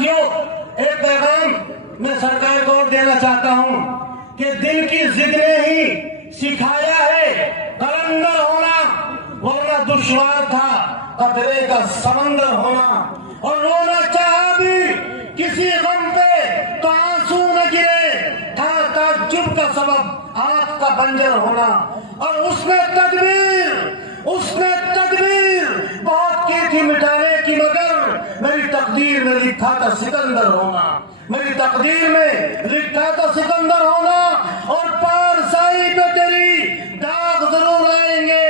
साथियों, एक पैगाम मैं सरकार को देना चाहता हूं कि दिल की जिद ने ही सिखाया है कलंदर होना, वरना दुश्वार था कतरे का समंदर होना। और रोना चाहा भी किसी गम पे तो आंसू न गिरे, था ताज्जुब का सबब आंख का बंजर होना। और उसने तदबीर बहुत की थी मिटाने की, मगर मेरी तकदीर में लिखा था सिकंदर होना। मेरी तकदीर में लिखा था सिकंदर होना। और पारसाई पे तेरी दाग जरूर आएंगे,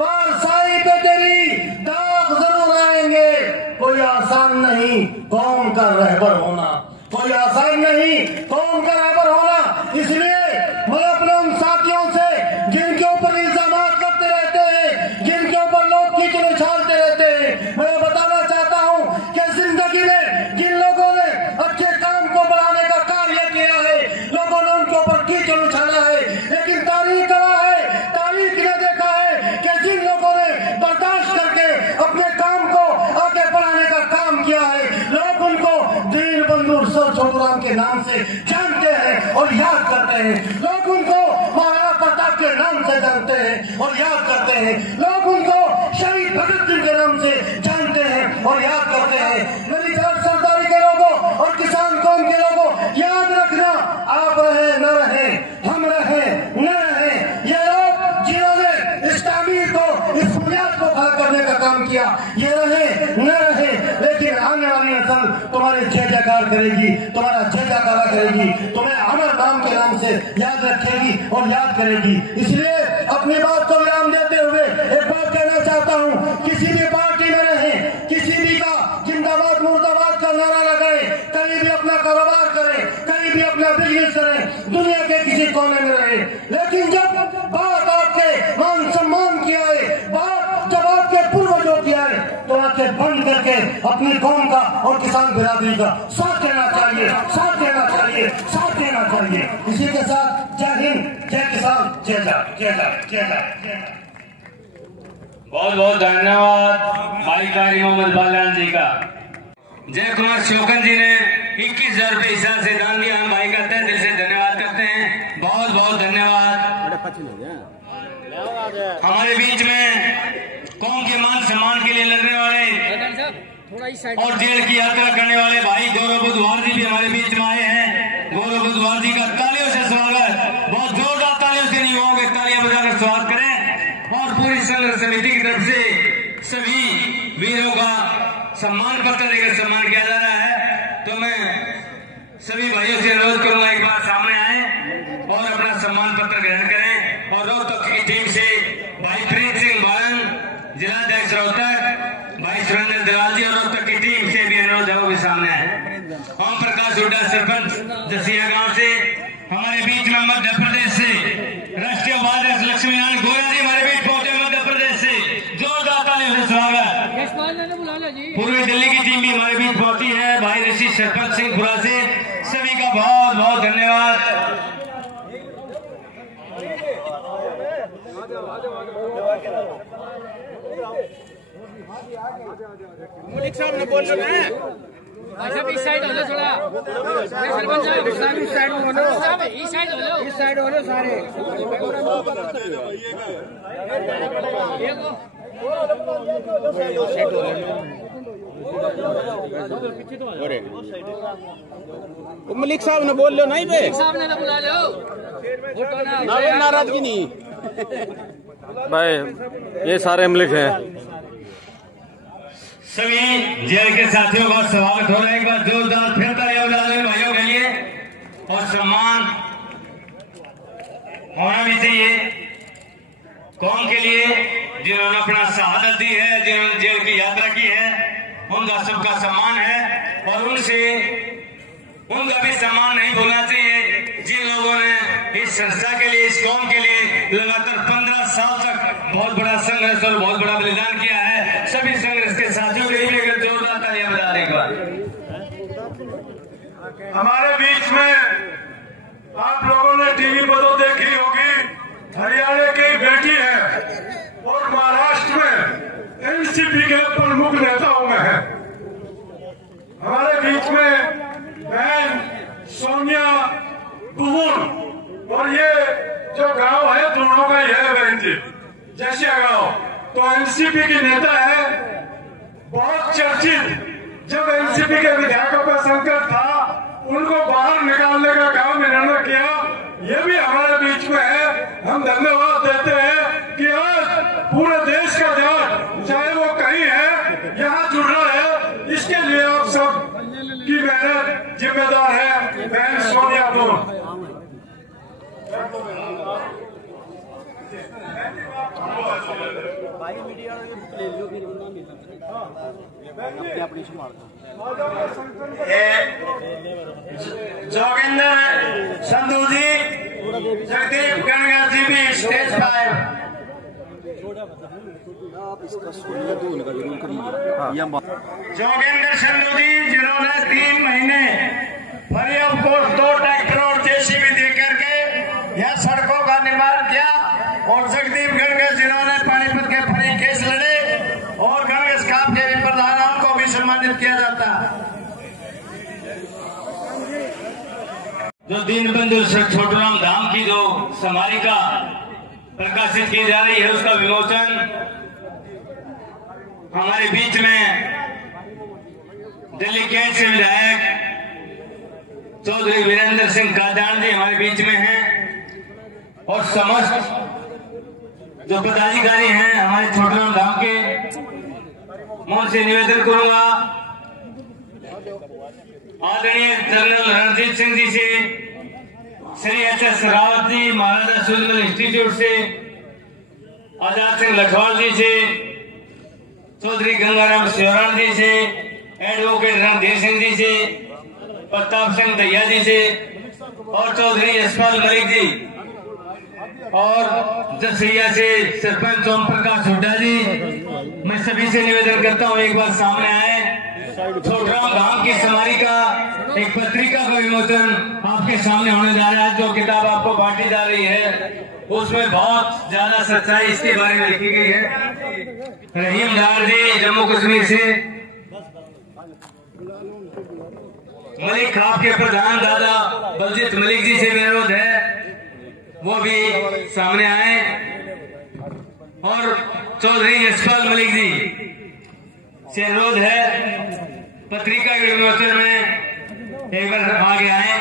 पारसाई पे तेरी दाग जरूर आएंगे। कोई आसान नहीं कौम का रहबर होना, कोई आसान नहीं कौम का रहबर होना। इसलिए मैं अपने उन साथियों से जिनके ऊपर इल्जाम करते रहते हैं, जिनके ऊपर लोग कीचड़ उछालते रहते हैं, मैं बताना चाहता हूं कि जिंदगी में जिन लोगों ने अच्छे काम को बढ़ाने का कार्य किया है, लोगों ने उनके ऊपर कीचड़ उछाला है, लेकिन तारीख गवाह है, तारीख ने देखा है कि जिन लोगों ने बर्दाश्त करके अपने काम को आगे बढ़ाने का काम किया है, लोग उनको दीन बंधु सर छोटूराम के नाम से जानते हैं और याद करते हैं। लोग उनको महाराणा प्रताप के नाम से जानते हैं और याद करते हैं। लोग उनको शहीद भगत सिंह के नाम से जानते हैं और याद करते हैं। मेरी सरदारी के लोगों और किसान कौम के लोगों, याद रखना, आप रहे न रहे, हम रहे न रहे, ये लोग जिन्होंने इस तामीर को, इस बुनियाद को खड़ा करने का काम किया, ये रहे न रहे, लेकिन आने वाली नस्ल तुम्हारे जय जयकार करेगी, तुम्हारा जय जयकारा करेगी, तुम्हें अमर नाम के नाम से याद रखेगी और याद करेगी। इसलिए अपनी बात को विराम देते हुए एक बात कहना चाहता हूं, किसी भी पार्टी में रहे, किसी भी का जिंदाबाद मुर्दाबाद का नारा लगाए, कहीं भी अपना कारोबार करें, कहीं भी अपना बिजनेस करें, दुनिया के किसी कोने में रहे, लेकिन जब बात आपके मान सम्मान की आए, बात जब आपके पूर्वजों की आए, तो आंखें बंद करके अपनी कौम का और किसान बिरादरी का साथ देना चाहिए, साथ देना चाहिए, साथ देना चाहिए। इसी के साथ जय हिंद, जय किसान, जय जय, जय जय, जय जय। बहुत बहुत धन्यवाद भाई कारी मोहम्मद बालान जी का। जय कुमार शोकन जी ने 21,000 रुपये हिसाब से दान दिया, हम भाई का तहे दिल से धन्यवाद करते हैं। बहुत बहुत धन्यवाद। हमारे बीच में कौम के मान सम्मान के लिए लड़ने वाले और जेल की यात्रा करने वाले भाई गौरव बुधवार जी भी हमारे बीच में आए हैं। गौरव बुधवार जी का तालियों से स्वागत, बहुत जोरदार तालियों से नहीं होंगे, तालियां बजाकर स्वागत करें। और पूरी संघर्ष समिति की तरफ से सभी वीरों का सम्मान पत्र देकर सम्मान किया जा रहा है। तो मैं सभी भाइयों से अनुरोध करूंगा एक बार सामने आए और अपना सम्मान पत्र ग्रहण करें। और रोहतक की टीम से भाई प्रीत सिंह बालन, जिलाध्यक्ष रोहतक, भाई सुरेंद्र दलाल जी, और रोहतक की टीम से भी अनुरोध है वो भी सामने आए। ओम प्रकाश हुड्डा सरपंच जसिया गांव से, हमारे बीच में मध्य प्रदेश से राष्ट्रीय उपाध्यक्ष लक्ष्मी नारायण गोयल जी हमारे बीच पहुंचे मध्य प्रदेश से, जोरदार तालियों से स्वागत। पूर्वी दिल्ली की टीम भी हमारे बीच पहुंची है, भाई ऋषि सरपंच सिंहपुरा से, सभी का बहुत बहुत धन्यवाद। मलिक साहब ने बोल रहे हैं इस साइड हो जाओ, थोड़ा सरपंच साहब इस साइड हो जाओ, इस साइड हो जाओ सारे। मलिक साहब ने बोल लो नहीं बे, साहब ने बुला लो, नाराजगी नहीं भाई, ये सारे मलिक हैं। सभी जेल के साथियों का स्वागत हो रहा है। एक बार जोरदार फिर तालियां बजा दें भाइयों के लिए। और सम्मान होना भी चाहिए कौम के लिए, जिन्होंने अपना शहादत दी है, जिन्होंने जेल की यात्रा की है, उनका सबका सम्मान है। और उनका भी सम्मान नहीं भूलना चाहिए जिन लोगों ने इस संस्था के लिए, इस कौम के लिए लगातार 15 साल तक बहुत बड़ा संघर्ष और बहुत बड़ा बलिदान किया है। सभी संघर्ष के साथियों के लिए जोरदार तालियां बजा दें एक बार। हमारे बीच में आप लोगों ने टीवी पर तो देखी होगी, हरियाणा की बेटी है और महाराष्ट्र में एनसीपी के प्रमुख नेताओं में है। हमारे बीच में तो एनसीपी की नेता है, बहुत चर्चित। जब एनसीपी के विधायकों का संकट था, उनको बाहर निकालने का काम इन्होंने किया। ये भी हमारे बीच में है। हम धन्यवाद देते हैं कि आज पूरे देश का ध्यान, चाहे वो कहीं है, यहाँ जुड़ रहा है। इसके लिए आप सब की मेहनत जिम्मेदार है। बहन सोनिया को जोगिंदर संधू जी, जगदीप गणगर जी भी स्टेज पर। जोगिंदर संधू जी, जिन्होंने 3 महीने फ्री ऑफ कॉस्ट 2 ट्रैक्टर और जेसीबी दे करके यहाँ सड़कों का निर्माण किया, और जगदीप गणगर जिन्होंने पानीपत के फ्री केस लड़े, और गणगर स्काफ के भी प्रधान, उनको भी सम्मानित किया जाता। जो दीनबंधु छोटूराम धाम की जो स्मारिका प्रकाशित की जा रही है, उसका विमोचन हमारे बीच में दिल्ली कैंट से विधायक चौधरी वीरेंद्र सिंह कादान जी हमारे बीच में हैं, और समस्त जो पदाधिकारी हैं हमारे छोटूराम धाम के, मैं उनसे निवेदन करूंगा आदरणीय जनरल रणजीत सिंह जी से, श्री एच.एस. रावत जी, महाराजा सुंदर इंस्टीट्यूट से, आजाद सिंह लखवाल जी से, चौधरी गंगाराम शिवराम जी से, एडवोकेट रणधीर सिंह जी से, प्रताप सिंह दैया जी से, और चौधरी यशपाल मलिक जी, और जसरिया से सरपंच ओम प्रकाश हुड्डा जी। मैं सभी से निवेदन करता हूँ एक बार सामने आए। छोटूराम धाम की स्मारिका एक पत्रिका का विमोचन आपके सामने होने जा रहा है। जो किताब आपको बांटी जा रही है, उसमें बहुत ज्यादा सच्चाई इसके बारे में लिखी गई है। रहीम डार जी जम्मू कश्मीर से, मलिक खाप के प्रधान दादा बलजीत मलिक जी से अनुरोध है वो भी सामने आए, और चौधरी यशपाल मलिक जी से अनुरोध है पत्रिका के विमोचन में एक बार आगे आए।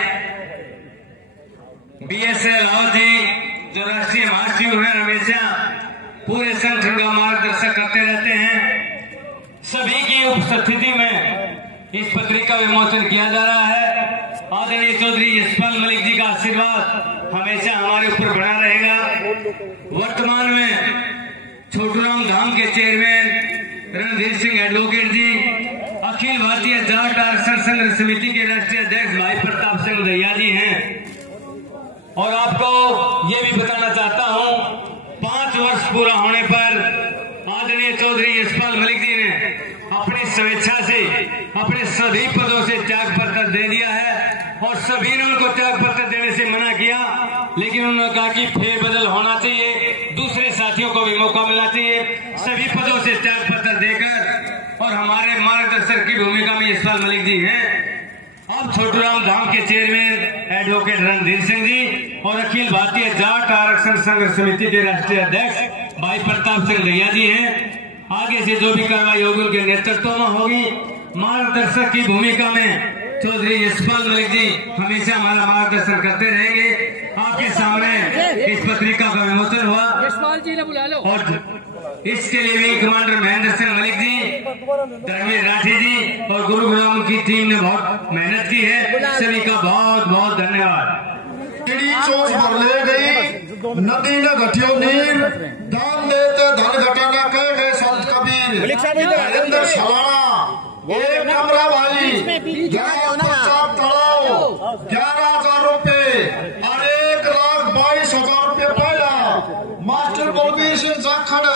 BS रावत जी जो राष्ट्रीय महासचिव हैं, हमेशा पूरे संगठन का मार्गदर्शन करते रहते हैं। सभी की उपस्थिति में इस पत्रिका विमोचन किया जा रहा है। आदरणीय चौधरी यशपाल मलिक जी का आशीर्वाद हमेशा हमारे ऊपर बना रहेगा। वर्तमान में छोटूराम धाम के चेयरमैन रणधीर सिंह एडवोकेट जी, अखिल भारतीय जाट आरक्षण संघर्ष समिति के राष्ट्रीय अध्यक्ष भाई प्रताप सिंह दैया जी हैं। और आपको ये भी बताना चाहता हूँ, 5 वर्ष पूरा होने पर आदरणीय चौधरी यशपाल मलिक जी ने अपनी स्वेच्छा से अपने सभी पदों से त्याग पत्र दे दिया है, और सभी ने उनको त्याग पत्र देने से मना किया, लेकिन उन्होंने कहा कि फेरबदल होना चाहिए, दूसरे साथियों को भी मौका मिलना चाहिए। सभी पदों से त्याग पत्र देकर, और हमारे मार्गदर्शक की भूमिका में यशपाल मलिक जी हैं। अब छोटूराम धाम के चेयरमैन एडवोकेट रणधीर सिंह जी और अखिल भारतीय जाट आरक्षण संघर्ष समिति के राष्ट्रीय अध्यक्ष भाई प्रताप सिंह दैया जी हैं। आगे से जो भी कार्रवाई होगी उनके नेतृत्व में होगी। मार्गदर्शक की भूमिका में चौधरी यशपाल मलिक जी हमेशा हमारा मार्गदर्शन करते रहेंगे। आपके सामने इस पत्रिका का विमोचन हुआ, यशपाल जी ने बुला लो, और इसके लिए भी कमांडर महेंद्र सिंह मलिक जी, धर्मवीर राठी जी और गुरुग्राम की टीम ने बहुत मेहनत की है। सभी का बहुत बहुत धन्यवाद। चोच भर ले गई नदी ने घटियो नीर, दाम देते धन घटाना कह गए संत कबीर। हरिंदर सवाना एक कमरा भाई 11,50 तलाव 11,000 रुपए और 1,22,000 रुपए पहला। मास्टर बलबीर सिंह जाखड़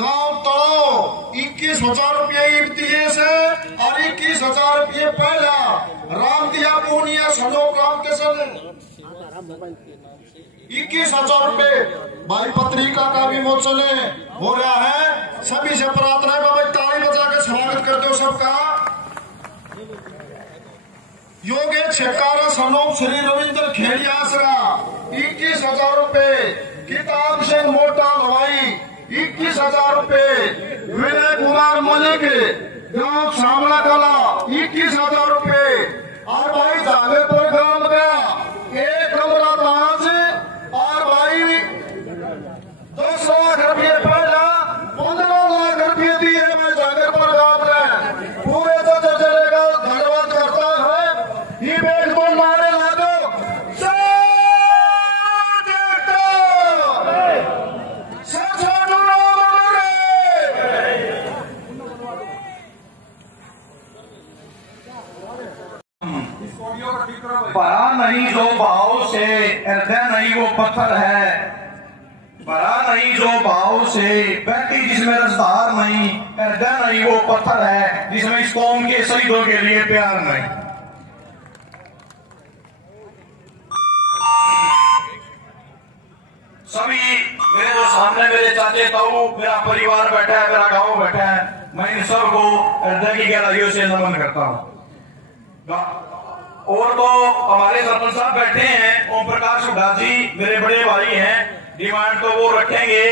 गांव तलाव 21,000 रुपये ईमतीये से और 21,000 रुपये पहला। राम दिया पूनिया सलोक राम के सन 21,000 रुपए भाई पत्रिका का विमोचन हो रहा है। सभी से प्रार्थना है बाबा ताली बजा के स्वागत करते हो सबका। योगेश छेकारा सनोप श्री रविंद्र खेड़ियासरा 21,000 रुपए। किताब सिंह मोटा दवाई 21,000 रुपए। विनय कुमार मलिक गांव श्यामला कला 21,000 रुपए। और भाई जागेपुर गांव का एक कमरा पांच और भाई 10 लाख रुपये पहला 15 लाख रुपये दिए। मैं जागेपुर गांव में पूरे तो चलेगा धन्यवाद करता है। ये बेट को मारे ला दो भरा नहीं जो भाव से हृदय नहीं वो पत्थर है। भरा नहीं जो भाव से व्यक्ति जिसमें रसदार नहीं, हृदय नहीं वो पत्थर है जिसमें इस कौम के शहीदों के लिए प्यार नहीं। सभी मेरे जो सामने मेरे चाचे ताऊ मेरा परिवार बैठा है, मेरा गांव बैठा है, मैं इन सबको हृदय की गहराइयों से नमन करता हूँ। और तो हमारे सरपंच साहब बैठे हैं, ओम प्रकाश हुड्डा जी मेरे बड़े भाई हैं, डिमांड तो वो रखेंगे।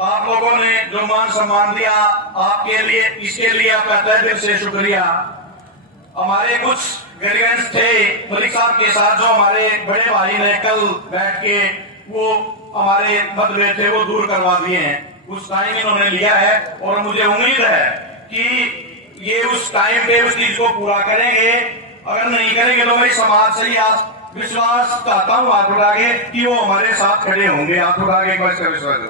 आप लोगों ने जो मान सम्मान दिया आपके लिए, इसके लिए आपका तहे दिल से शुक्रिया। हमारे कुछ ग्रेविएंस थे मलिक साहब के साथ, जो हमारे बड़े भाई ने कल बैठ के वो हमारे मतभेद थे वो दूर करवा दिए हैं। उस टाइम इन्होंने लिया है और मुझे उम्मीद है कि ये उस टाइम पे उस चीज को पूरा करेंगे। अगर नहीं करेंगे तो मैं समाज से ही विश्वास चाहता हूँ हाथ उठा के कि वो हमारे साथ खड़े होंगे। हाथ उठा के विश्वास।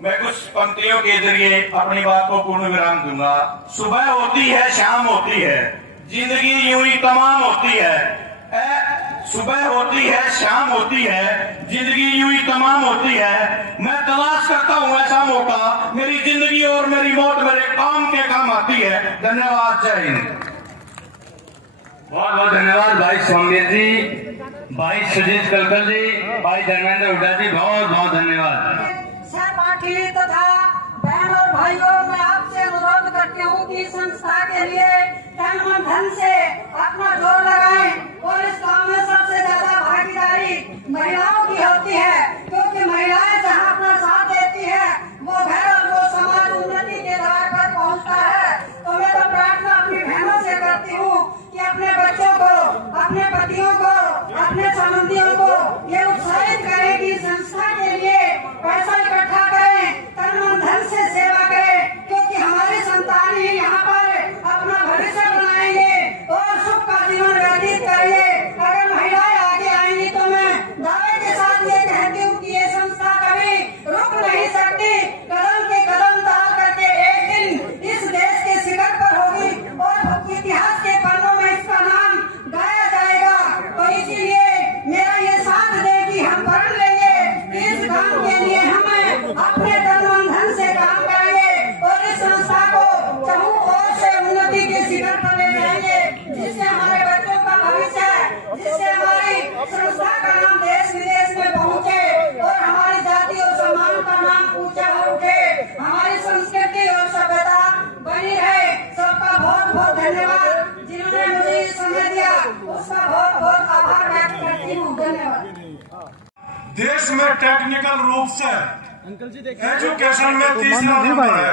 मैं कुछ पंक्तियों के जरिए अपनी बात को पूर्ण विराम दूंगा। सुबह होती है शाम होती है, जिंदगी यूं ही तमाम होती है। सुबह होती है शाम होती है, जिंदगी यूं ही तमाम होती है। मैं तलाश करता हूँ ऐसा मौका, मेरी जिंदगी और मेरी मौत मेरे काम के काम आती है। धन्यवाद, जय हिंद। बहुत बहुत धन्यवाद भाई सोमवीर जी, भाई सुजीत कलकल जी, भाई धर्मेंद्र हुड्डा जी, बहुत बहुत धन्यवाद। सहपाठी तथा बहन और भाइयों, मैं आपसे अनुरोध करती हूँ कि संस्था के लिए तन मन धन से अपना जोर लगाएं और इस काम में सबसे ज्यादा भागीदारी महिलाओं की होती है, क्योंकि महिलाएं जहाँ अपना साथ देती है वो घर और वो समाज उन्नति के द्वार पर पहुँचता है। तो मैं तो प्रार्थना अपनी बहनों से करती हूँ कि अपने बच्चों को, अपने पतियों को, अपने संबंधियों को ये उत्साहित करें कि संस्था के लिए पैसा इकट्ठा करें, तन मन धन से सेवा करें, क्योंकि हमारी संतान ही यहाँ पर अपना भविष्य बनाएंगे और सुख का जीवन व्यतीत करेंगे। अगर महिलाएं आगे आएंगी तो मैं दावे के साथ ये कहती हूँ कि ये संस्था कभी रुक नहीं सकती। कदम के कदम डाल करके एक दिन इस देश के शिखर पर होगी और इतिहास के पन्नों में इसका नाम गाया जाएगा। तो इसीलिए मेरा ये साथ दे कि हम पढ़ लेंगे, इस काम के लिए हमें अपने तन मन धन से काम करेंगे और इस संस्था को चहुं ओर से उन्नति के शिखर पर ले जाएंगे, जिससे हमारे बच्चों का भविष्य, जिससे हमारी संस्था का नाम देश विदेश में पहुँचे और हमारी जाति और सम्मान का नाम ऊंचा उठे, हमारी संस्कृति और सभ्यता बनी रहे। सबका बहुत बहुत धन्यवाद। जिन्होंने मुझे समय दिया उसका बहुत बहुत आभार व्यक्त करती हूँ। धन्यवाद। देश में टेक्निकल रूप से एजुकेशन में तीसरा नंबर है।